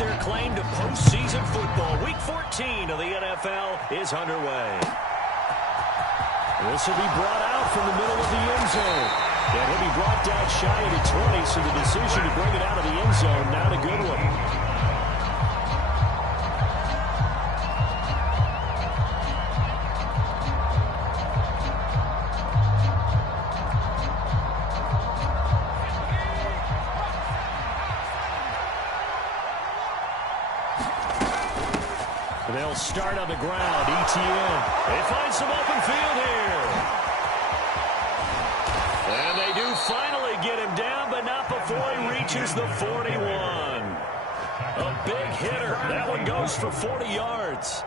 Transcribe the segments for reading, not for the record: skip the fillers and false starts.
their claim to postseason football. Week 14 of the NFL is underway. This will be brought out from the middle of the end zone. And he'll be brought down shy of the 20, so the decision to bring it out of the end zone, not a good one. They'll start on the ground. ETN. They find some open field here. And they do finally get him down, but not before he reaches the 41. A big hitter. That one goes for 40 yards.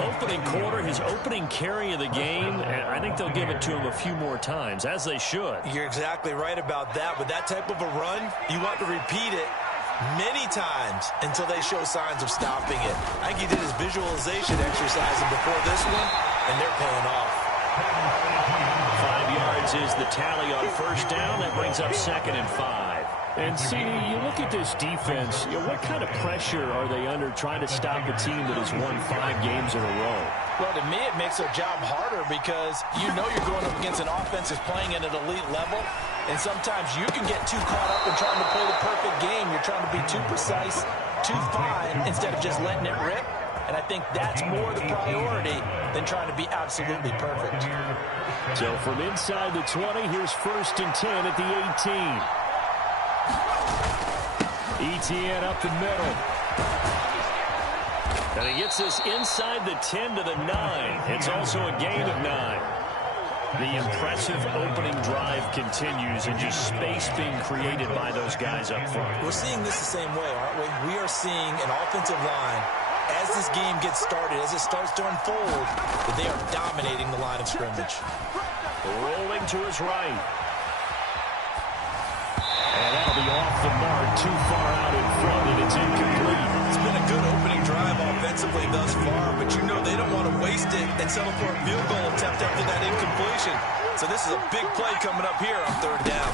Opening quarter, his opening carry of the game, and I think they'll give it to him a few more times, as they should. You're exactly right about that. With that type of a run, you want to repeat it many times until they show signs of stopping it. I think he did his visualization exercising before this one, and they're paying off. 5 yards is the tally on first down. That brings up 2nd and 5. And see, you look at this defense, what kind of pressure are they under trying to stop a team that has won 5 games in a row? Well, to me, it makes their job harder because you know you're going up against an offense that's playing at an elite level. And sometimes you can get too caught up in trying to play the perfect game. You're trying to be too precise, too fine, instead of just letting it rip. And I think that's more the priority than trying to be absolutely perfect. So from inside the 20, here's 1st and 10 at the 18. ETN up the middle. And he gets this inside the 10 to the 9. It's also a gain of 9. The impressive opening drive continues, and just space being created by those guys up front. We're seeing this the same way, aren't we? We are seeing an offensive line, as this game gets started, as it starts to unfold, that they are dominating the line of scrimmage. Rolling to his right. And that'll be off the mark, too far out in front, and it's incomplete. It's been a good opening drive offensively thus far, but you know they don't want to waste it and settle for a field goal attempt after that incompletion. So this is a big play coming up here on 3rd down.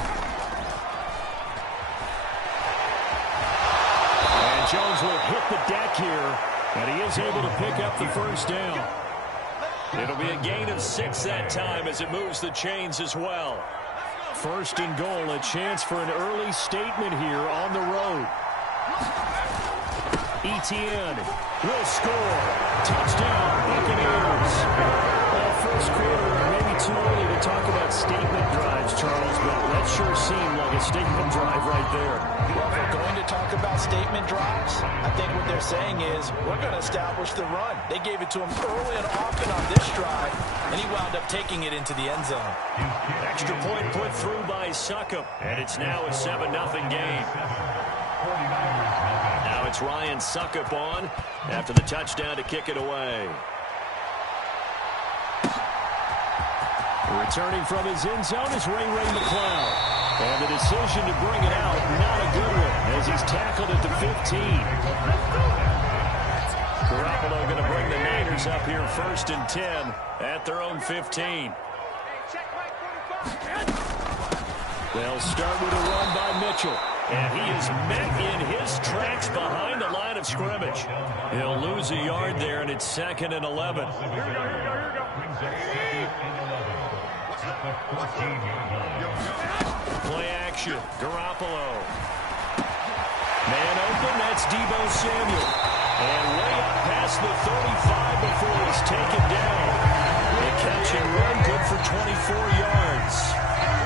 And Jones will hit the deck here, and he is able to pick up the 1st down. It'll be a gain of 6 that time as it moves the chains as well. 1st and goal, a chance for an early statement here on the road. ETN will score. Touchdown, Buccaneers. Well, first quarter, maybe too early to talk about statement drives, Charles, but that sure seemed like a statement drive right there. Well, if we're going to talk about statement drives, I think what they're saying is we're going to establish the run. They gave it to him early and often on this drive, and he wound up taking it into the end zone. Extra point put through by Succop, and it's now a 7-0 game. Now it's Ryan Succop on after the touchdown to kick it away. Returning from his end zone is Ray McCloud. And the decision to bring it out, not a good one, as he's tackled at the 15. Garoppolo going to bring the Niners up here 1st and 10 at their own 15. They'll start with a run by Mitchell. And he is met in his tracks behind the line of scrimmage. He'll lose a yard there, and it's 2nd and 11. Play action. Garoppolo. Man open. That's Deebo Samuel. And way up past the 35 before he's taken down. The catch and run good for 24 yards.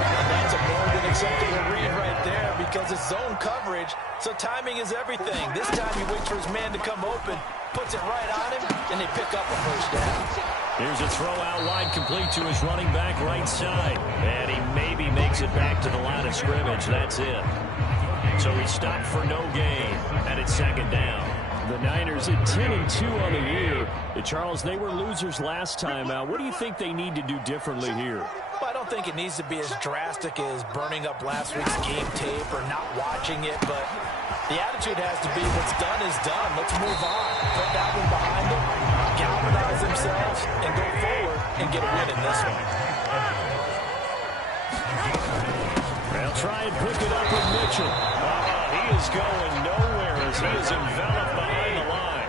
And that's a more than acceptable read right there because it's zone coverage, so timing is everything. This time he waits for his man to come open, puts it right on him, and they pick up a 1st down. Here's a throw out wide complete to his running back right side. And he maybe makes it back to the line of scrimmage. That's it. So he stopped for no gain, and it's 2nd down. The Niners at 10-2 on the year. Charles, they were losers last time out. What do you think they need to do differently here? Well, I don't think it needs to be as drastic as burning up last week's game tape or not watching it, but the attitude has to be what's done is done. Let's move on. Put that one behind them, galvanize themselves, and go forward and get a win in this one. They'll try and pick it up with Mitchell. He is going nowhere as as he is enveloped behind the line.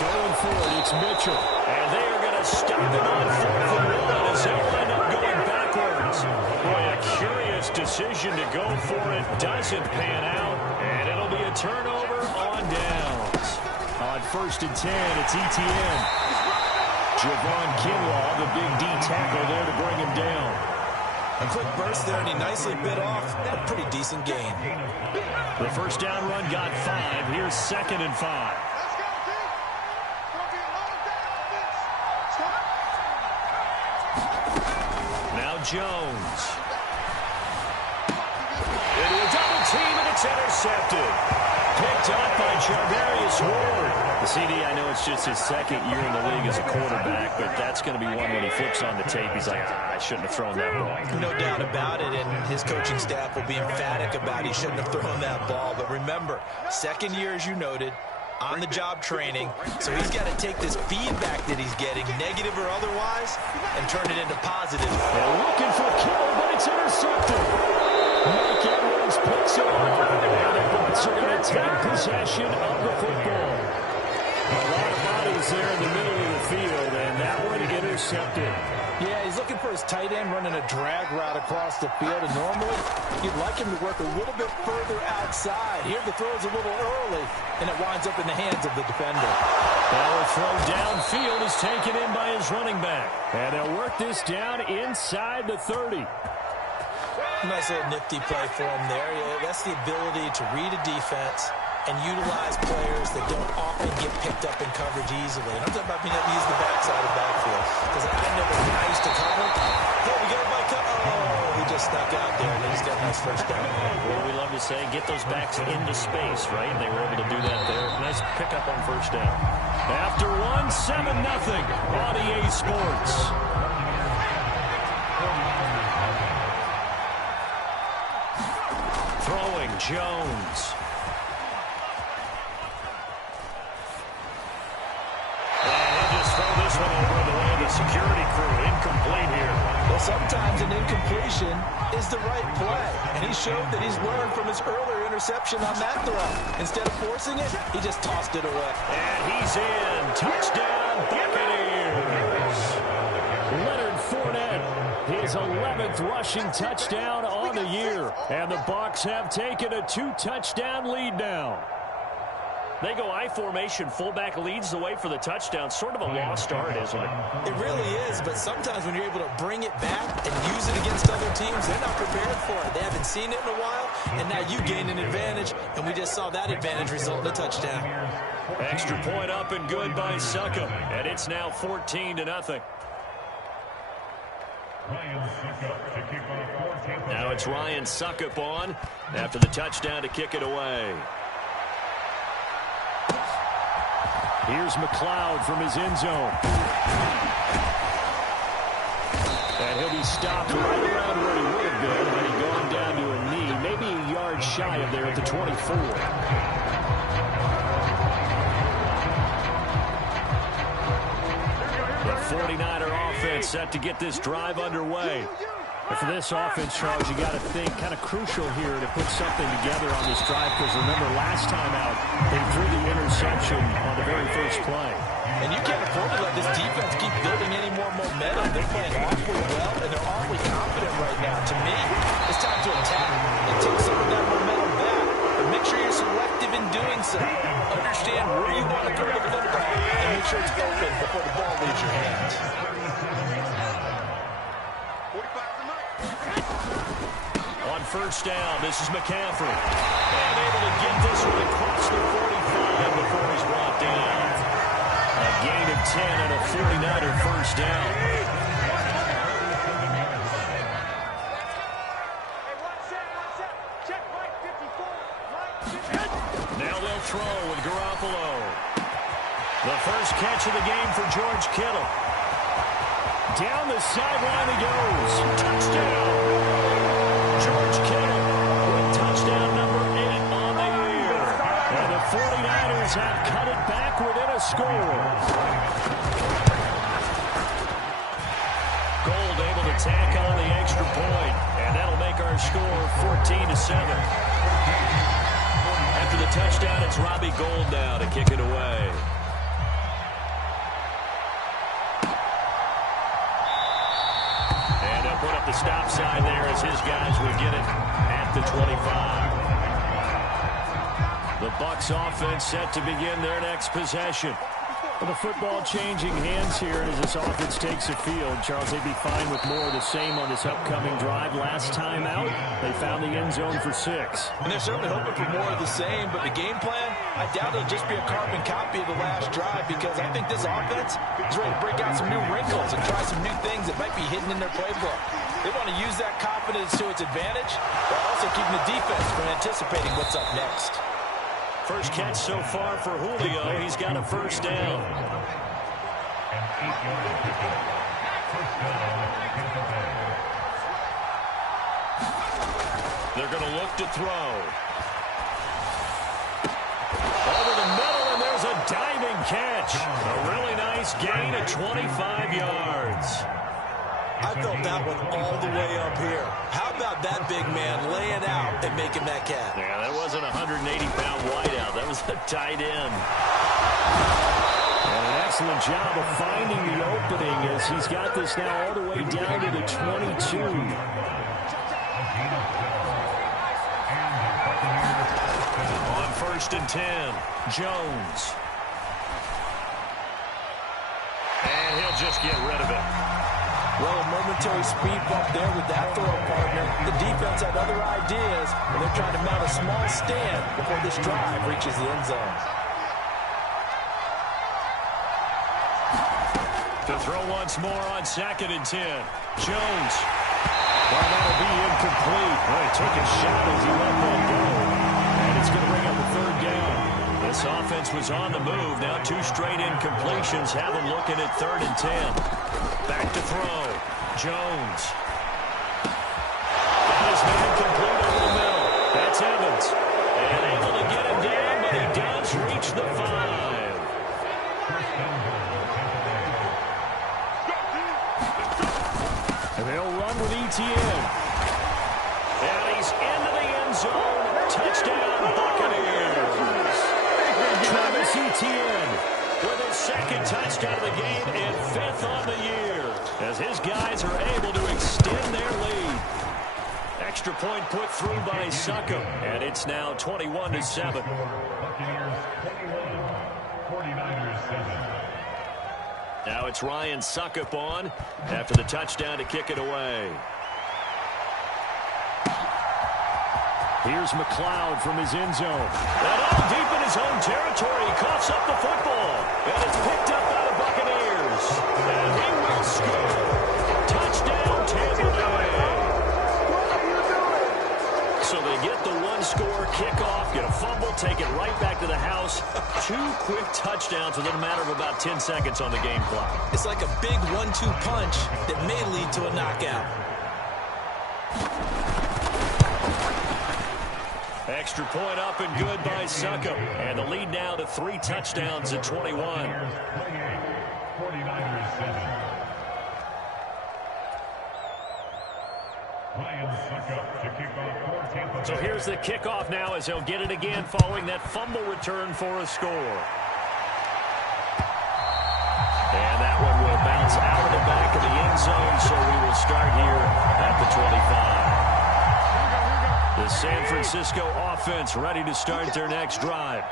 Going for it, it's Mitchell. And they are going to stop him on 4th and 1 as he'll end up going backwards. Boy, a curious decision to go for it. Doesn't pan out, and it'll be a turnover on downs. On 1st and 10, it's ETN. Javon Kinlaw, the big D tackle there to bring him down. A quick burst there, and he nicely bit off. A pretty decent gain. The first down run got 5. Here's 2nd and 5. Now Jones. Into a double team, and it's intercepted. Picked up by Charvarius Ward. The CD, I know it's just his 2nd year in the league as a quarterback, but that's going to be one when he flips on the tape. He's like, I shouldn't have thrown that ball. No doubt about it, and his coaching staff will be emphatic about he shouldn't have thrown that ball. But remember, 2nd year, as you noted, on-the-job training, so he's got to take this feedback that he's getting, negative or otherwise, and turn it into positive. They're looking for Kittle, but it's intercepted. Mike Edwards picks it up, and the Bucs are going to take possession of the football. A lot of bodies there in the middle of the field, and that one intercepted. Yeah, he's looking for his tight end running a drag route across the field, and normally you'd like him to work a little bit further outside. Here the throw is a little early, and it winds up in the hands of the defender. Well, the throw downfield is taken in by his running back, and they'll work this down inside the 30. Nice little nifty play for him there. Yeah, that's the ability to read a defense and utilize players that don't often get picked up in coverage easily. And I'm talking about being able to use the backside of backfield. Because I know when I used to cover, hey, we got a bike up. Oh, he just snuck out there, and he's got a nice first down. What do we love to say? Get those backs into space, right? And they were able to do that there. Nice pickup on first down. After one, 7-0 on EA Sports. Throwing Jones. This one over the way of the security crew. Incomplete here. Well, sometimes an incompletion is the right play, and he showed that he's learned from his earlier interception on that throw. Instead of forcing it, he just tossed it away. And he's in. Touchdown, Buccaneers. Leonard Fournette, his 11th rushing touchdown on the year. And the Bucs have taken a 2-touchdown lead now. They go I formation, fullback leads the way for the touchdown. Sort of a lost art, isn't it? It really is, but sometimes when you're able to bring it back and use it against other teams, they're not prepared for it. They haven't seen it in a while, and now you gain an advantage, and we just saw that advantage result in a touchdown. Extra point up and good by Succop, and it's now 14-0. Now it's Ryan Succop on after the touchdown to kick it away. Here's McLeod from his end zone. And he'll be stopped right around where he would have been had he gone down to a knee, maybe a yard shy of there at the 24. The 49er offense set to get this drive underway. And for this offense, Charles, you got to think kind of crucial here to put something together on this drive, because remember last time out they threw the interception on the very first play. And you can't afford to let this defense keep building any more momentum. They're playing awfully well, and they're awfully confident right now. To me, it's time to attack and take some of that momentum back. But make sure you're selective in doing so. Understand where you want to throw the football, and make sure it's open before the ball leaves your hands. On first down, this is McCaffrey. And able to get this one across the 45 before he's brought down. A gain of 10 and a 49er first down. Now they'll throw with Garoppolo. The first catch of the game for George Kittle. Down the sideline he goes. Touchdown. George Kittle with touchdown number 8 on the year. And the 49ers have cut it back within a score. Gold able to tack on the extra point, and that'll make our score 14-7. After the touchdown, it's Robbie Gould now to kick it away. And he'll put up the stop sign there as his guys will get it at the 25. The Bucs offense set to begin their next possession. Well, the football changing hands here as this offense takes the field. Charles, they'd be fine with more of the same on this upcoming drive. Last time out, they found the end zone for 6. And they're certainly hoping for more of the same, but the game plan, I doubt it'll just be a carbon copy of the last drive, because I think this offense is ready to break out some new wrinkles and try some new things that might be hidden in their playbook. They want to use that confidence to its advantage, while also keeping the defense from anticipating what's up next. First catch so far for Julio. He's got a first down. They're going to look to throw. Over the middle, and there's a diving catch. A really nice gain of 25 yards. I felt that one all the way up here. How about that big man laying out and making that catch? Yeah, that wasn't a 180-pound wideout. That was a tight end. And an excellent job of finding the opening as he's got this now all the way down to the 22. On 1st and 10, Jones. And he'll just get rid of it. Well, a momentary speed bump there with that throw, partner. The defense had other ideas, and they're trying to mount a small stand before this drive reaches the end zone. To throw once more on 2nd and 10. Jones. Well, that'll be incomplete. Well, he took a shot as he let that go. And it's going to bring up a 3rd down. This offense was on the move. Now 2 straight incompletions have them looking at 3rd and 10. Back to throw. Jones. Got his man complete over the middle. That's Evans. And able to get him down, but he does reach the 5. And they'll run with ETN. And he's into the end zone. Touchdown, Buccaneers. Travis Etienne with his 2nd touchdown of the game and 5th on the year, as his guys are able to extend their lead. Extra point put through by Succop, and it's now 21-7. Now it's Ryan Succop on after the touchdown to kick it away. Here's McLeod from his end zone. And all deep in his own territory, he coughs up the football. And it's picked up by the Buccaneers. And he will score. Touchdown, Tampa Bay. So they get the 1-score kickoff, get a fumble, take it right back to the house. 2 quick touchdowns within a matter of about 10 seconds on the game clock. It's like a big 1-2 punch that may lead to a knockout. Extra point up and good by Succop. And the lead now to 3 touchdowns at 21. So here's the kickoff now as he'll get it again following that fumble return for a score. And that one will bounce out of the back of the end zone, so we will start here at the 25. The San Francisco offense ready to start their next drive.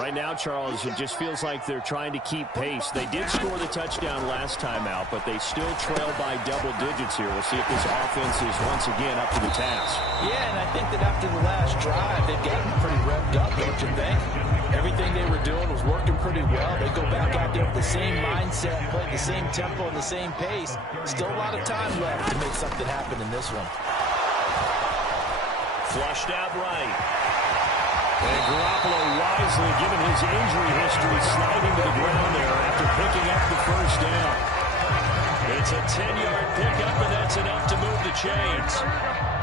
Right now, Charles, it just feels like they're trying to keep pace. They did score the touchdown last time out, but they still trail by double digits here. We'll see if this offense is once again up to the task. Yeah, and I think that after the last drive, they've gotten pretty revved up, don't you think? Everything they were doing was working pretty well. They go back out there with the same mindset, play the same tempo and the same pace. Still a lot of time left to make something happen in this one. Flushed out right. And Garoppolo wisely, given his injury history, sliding to the ground there after picking up the first down. It's a 10-yard pickup, and that's enough to move the chains.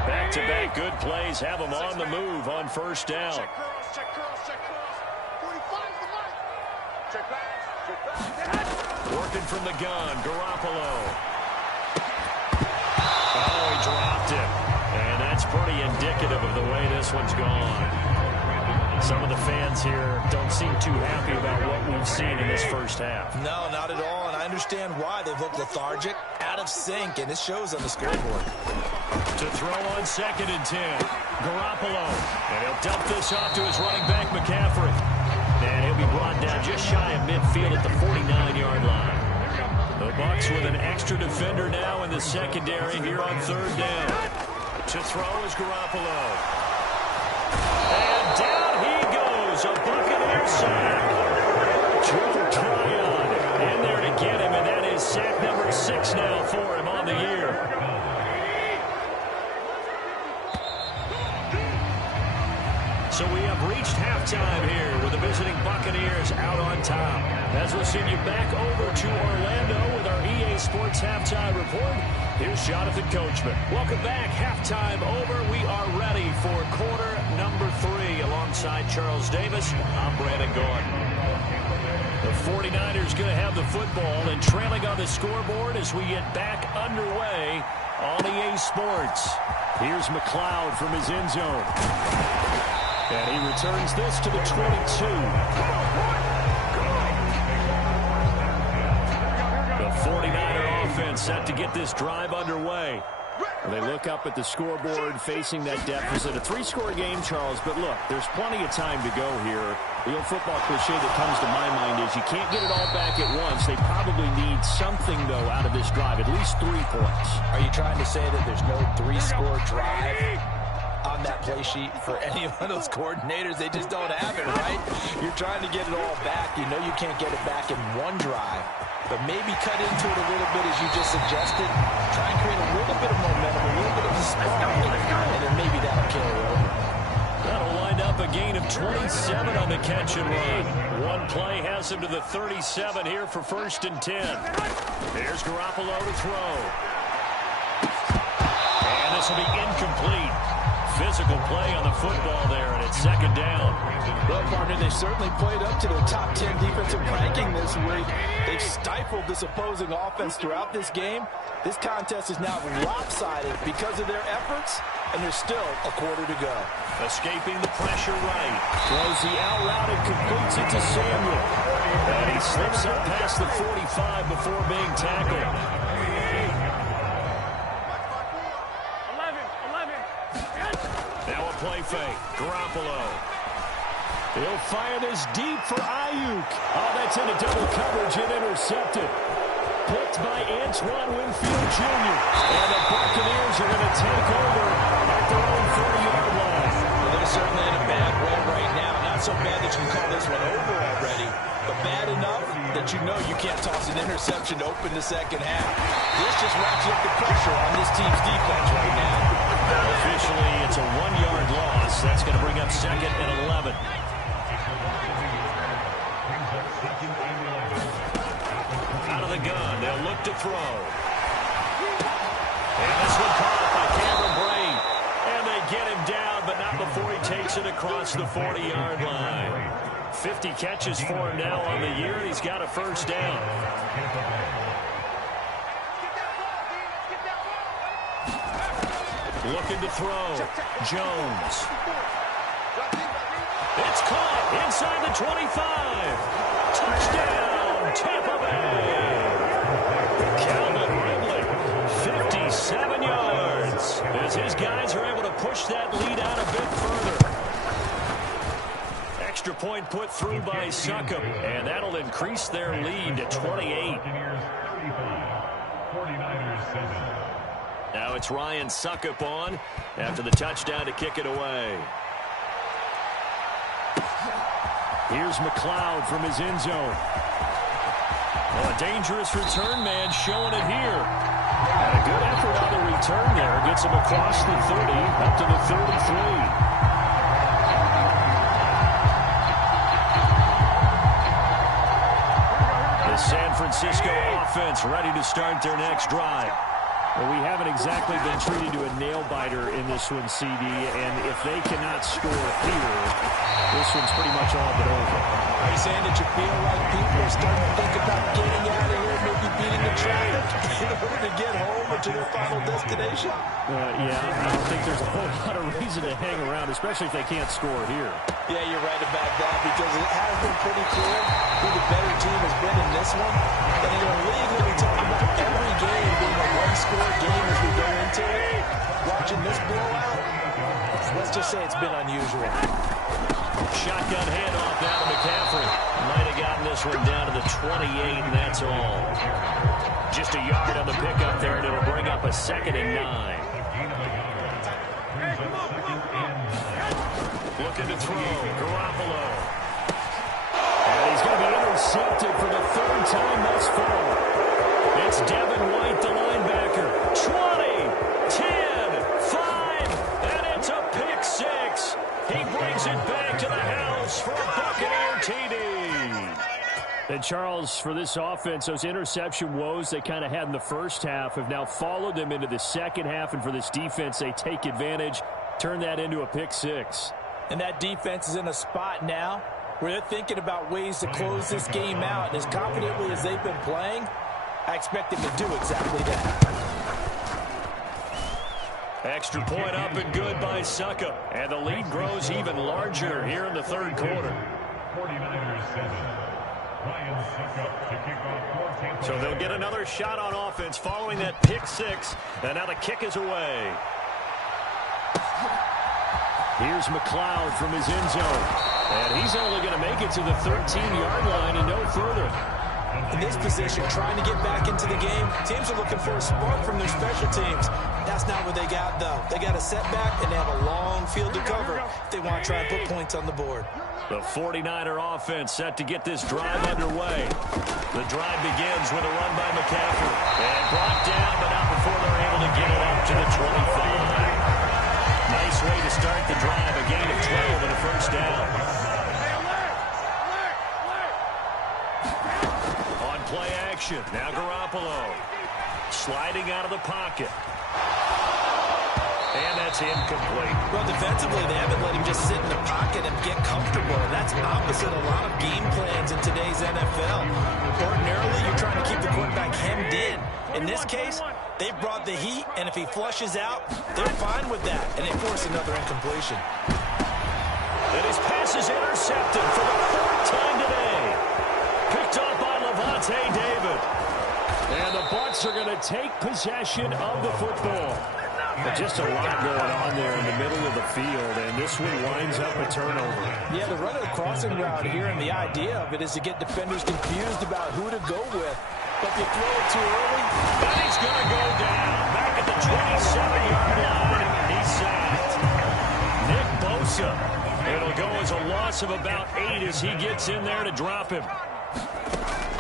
Back-to-back good plays have them on the move on first down. Check cross. 45 the mic. Check pass. Working from the gun, Garoppolo. indicative of the way this one's gone. Some of the fans here don't seem too happy about what we've seen in this first half. No, not at all, and I understand why. They've looked lethargic, out of sync, and it shows on the scoreboard. To throw on 2nd and 10. Garoppolo. And he'll dump this off to his running back, McCaffrey. And he'll be brought down just shy of midfield at the 49-yard line. The Bucs with an extra defender now in the secondary here on 3rd down. To throw is Garoppolo. And down he goes. A Buccaneer sack. Trevor Tryon in there to get him, and that is sack number 6 now for him on the year. So we have reached halftime here with the visiting Buccaneers out on top. As we'll send you back over to Orlando with our EA Sports Halftime Report, here's Jonathan Coachman. Welcome back. Halftime over. We are ready for quarter number 3. Alongside Charles Davis, I'm Brandon Gordon. The 49ers going to have the football and trailing on the scoreboard as we get back underway on EA Sports. Here's McLeod from his end zone. And he returns this to the 22. The 49er offense set to get this drive underway. They look up at the scoreboard facing that deficit. A 3-score game, Charles, but look, there's plenty of time to go here. The old football cliche that comes to my mind is you can't get it all back at once. They probably need something, though, out of this drive, at least 3 points. Are you trying to say that there's no 3-score drive on that play sheet for any one of those coordinators? They just don't have it, right? You're trying to get it all back. You know you can't get it back in one drive, but maybe cut into it a little bit as you just suggested. Try and create a little bit of momentum, a little bit of a spark, and then maybe that'll carry over. That'll wind up a gain of 27 on the catch and run. One play has him to the 37 here for 1st and 10. Here's Garoppolo to throw. And this will be incomplete. Physical play on the football there, and it's 2nd down. Well, partner, they certainly played up to their top 10 defensive ranking this week. They've stifled this opposing offense throughout this game. This contest is now lopsided because of their efforts, and there's still a quarter to go. Escaping the pressure right. Throws the out route and completes it to Samuel. And he slips up past the 45 before being tackled. Now a play fake. Garoppolo. He'll fire this deep for Ayuk. Oh, that's into double coverage and intercepted. Picked by Antoine Winfield Jr. And the Buccaneers are going to take over at their own 40-yard line. Well, they're certainly in a bad way right now. Not so bad that you can call this one over already, but bad enough that you know you can't toss an interception to open the second half. This just ratchets up the pressure on this team's defense right now. Officially, it's a 1-yard loss. That's going to bring up 2nd and 11. Out of the gun, they'll look to throw. And this one caught by Cameron Braid. And they get him down, but not before he takes it across the 40-yard line. 50 catches for him now on the year, and he's got a 1st down. Looking to throw. Jones. It's caught inside the 25. Touchdown, Tampa Bay. Calvin Ridley, 57 yards. As his guys are able to push that lead out a bit further. Extra point put through by Succop, and that'll increase their lead to 28. Now it's Ryan Succop on after the touchdown to kick it away. Here's McLeod from his end zone. Well, a dangerous return man showing it here. And a good effort on the return there. Gets him across the 30 up to the 33. The San Francisco offense ready to start their next drive. Well, we haven't exactly been treated to a nail-biter in this one, CD, and if they cannot score here, this one's pretty much all but over. Are you saying that you feel like people are starting to think about getting out of here, maybe beating the traffic in order to get home or to their final destination? Yeah, I don't think there's a whole lot of reason to hang around, especially if they can't score here. Yeah, you're right about that, because it has been pretty clear who the better team has been in this one. And in a league where we talk about every game being a one-score game as we go into it, watching this blowout, let's just say it's been unusual. Shotgun handoff down to McCaffrey. Might have gotten this one down to the 28, and that's all. Just a yard on the pickup there, and it'll bring up a 2nd and 9. Looking to throw. Garoppolo. And he's going to be intercepted for the 3rd time thus far. It's Devin White, the linebacker. 20, 10, 5, and it's a pick 6. He brings it back to the house for a Buccaneer TD. And Charles, for this offense, those interception woes they kind of had in the first half have now followed them into the second half. And for this defense, they take advantage, turn that into a pick 6. And that defense is in a spot now where they're thinking about ways to close this game out. And as confidently as they've been playing, I expect them to do exactly that. Extra point up and good by Suckup. And the lead grows even larger here in the 3rd quarter. 49ers center, Ryan Suckup to kick off. So they'll get another shot on offense following that pick 6. And now the kick is away. Here's McLeod from his end zone. And he's only going to make it to the 13-yard line and no further. In this position, trying to get back into the game, teams are looking for a spark from their special teams. That's not what they got, though. They got a setback, and they have a long field to cover if they want to try and put points on the board. The 49er offense set to get this drive underway. The drive begins with a run by McCaffrey. And brought down, but not before they're able to get it up to the 25. Nice way to start the drive. A gain of 12 and a first down. On play action. Now Garoppolo. Sliding out of the pocket. And that's incomplete. Well, defensively, they haven't let him just sit in the pocket and get comfortable. And that's opposite a lot of game plans in today's NFL. Ordinarily, you're trying to keep the quarterback hemmed in. In this case, they brought the heat, and if he flushes out, they're fine with that. And they force another incompletion. And his pass is intercepted for the 4th time today. Picked up by Levante David. And the Bucs are going to take possession of the football. But just a lot going on there in the middle of the field, and this one winds up a turnover. Yeah, they're running a crossing route here, and the idea of it is to get defenders confused about who to go with. But if you throw it too early, and he's going to go down. Back at the 27-yard line, he's sacked. Nick Bosa. It'll go as a loss of about 8 as he gets in there to drop him.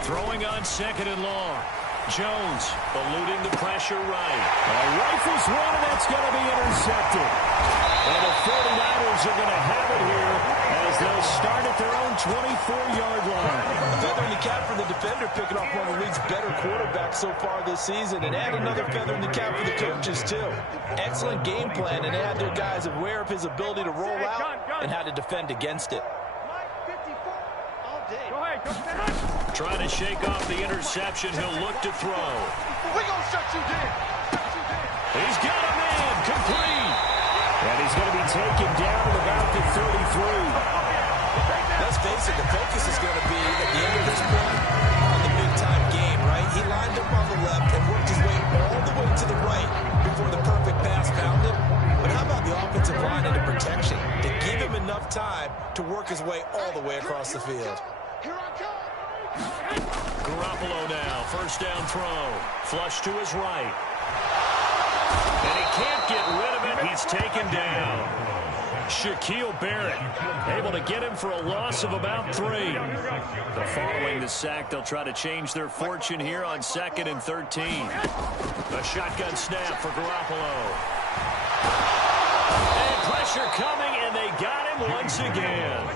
Throwing on 2nd and long. Jones eluding the pressure right. Rifles one, and that's going to be intercepted. And the 49ers are going to have it here as they'll start at their own 24-yard line. Feather in the cap for the defender, picking off one of the league's better quarterbacks so far this season. And add another feather in the cap for the coaches, too. Excellent game plan, and they had their guys aware of his ability to roll out and how to defend against it. Trying to shake off the interception. He'll look to throw. We're going to shut you down. He's got a man complete. And he's going to be taken down at about the 33. Let's face it, the focus is going to be, at the end of this point, on the big-time game, right? He lined up on the left and worked his way all the way to the right before the perfect pass found him. But how about the offensive line and the protection to give him enough time to work his way all the way across the field? Here I come. Garoppolo now, 1st down throw. Flush to his right. And he can't get rid of it. He's taken down. Shaquille Barrett able to get him for a loss of about 3. But following the sack, they'll try to change their fortune here on 2nd and 13. A shotgun snap for Garoppolo. And pressure coming, and they got him once again.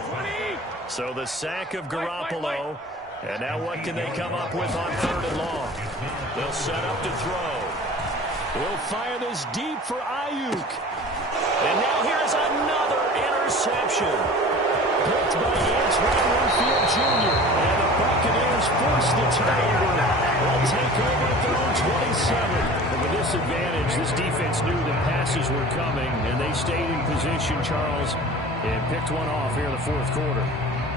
So the sack of Garoppolo. And now what can they come up with on 3rd and long? They'll set up to throw. We'll fire this deep for Ayuk. And now here's another interception. Picked by Antoine Winfield Jr. And the Buccaneers force the turnover. They'll take This defense knew the passes were coming, and they stayed in position, Charles, and picked one off here in the fourth quarter.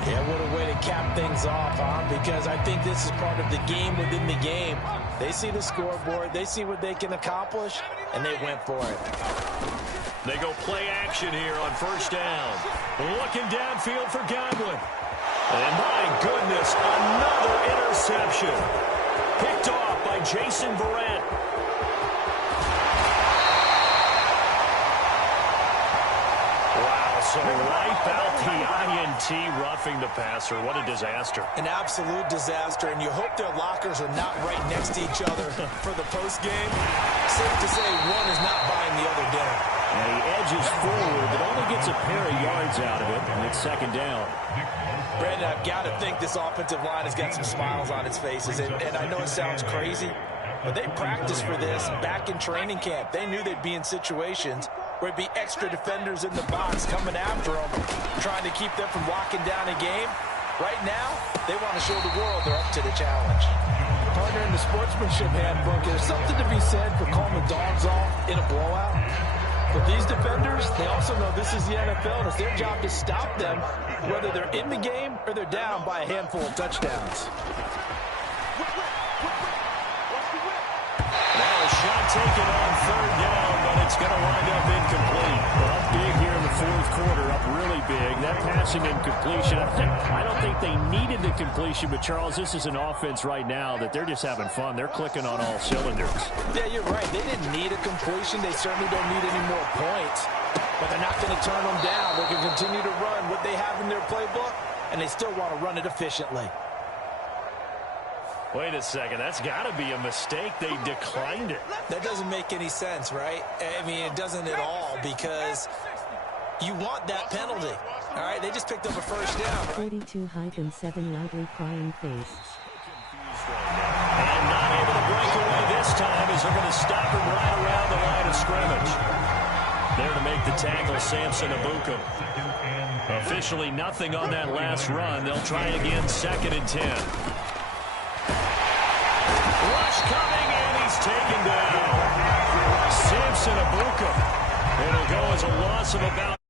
Yeah, what a way to cap things off, huh? Because I think this is part of the game within the game. They see the scoreboard, they see what they can accomplish, and they went for it. They go play action here on first down. Looking downfield for Godwin. And my goodness, another interception. Picked off by Jason Verrett. So wipe out the INT, roughing the passer. What a disaster. An absolute disaster, and you hope their lockers are not right next to each other for the postgame. Safe to say one is not buying the other dinner. And he edges forward, but only gets a pair of yards out of it, and it's second down. Brandon, I've got to think this offensive line has got some smiles on its faces, and I know it sounds crazy, but they practiced for this back in training camp. They knew they'd be in situations where it'd be extra defenders in the box coming after them, trying to keep them from locking down a game. Right now, they want to show the world they're up to the challenge. Partner, in the sportsmanship handbook, there's something to be said for calling the dogs off in a blowout. But these defenders, they also know this is the NFL, and it's their job to stop them, whether they're in the game or they're down by a handful of touchdowns. Now a shot taken on third down, but it's going to wind up incomplete. Well, up big here in the fourth quarter, up really big. That passing incompletion, I don't think they needed the completion, but Charles, this is an offense right now that they're just having fun. They're clicking on all cylinders. Yeah, you're right. They didn't need a completion. They certainly don't need any more points. But they're not going to turn them down. They can continue to run what they have in their playbook, and they still want to run it efficiently. Wait a second. That's got to be a mistake. They declined it. That doesn't make any sense, right? I mean, it doesn't at all, because you want that penalty. All right, they just picked up a first down. 42-7 loudly crying face. And not able to break away this time as they're going to stop him right around the line of scrimmage. There to make the tackle, Samson Abuka. Officially nothing on that last run. They'll try again, 2nd and 10. Rush coming, and he's taken down. Samson Abuka. It'll go as a loss of about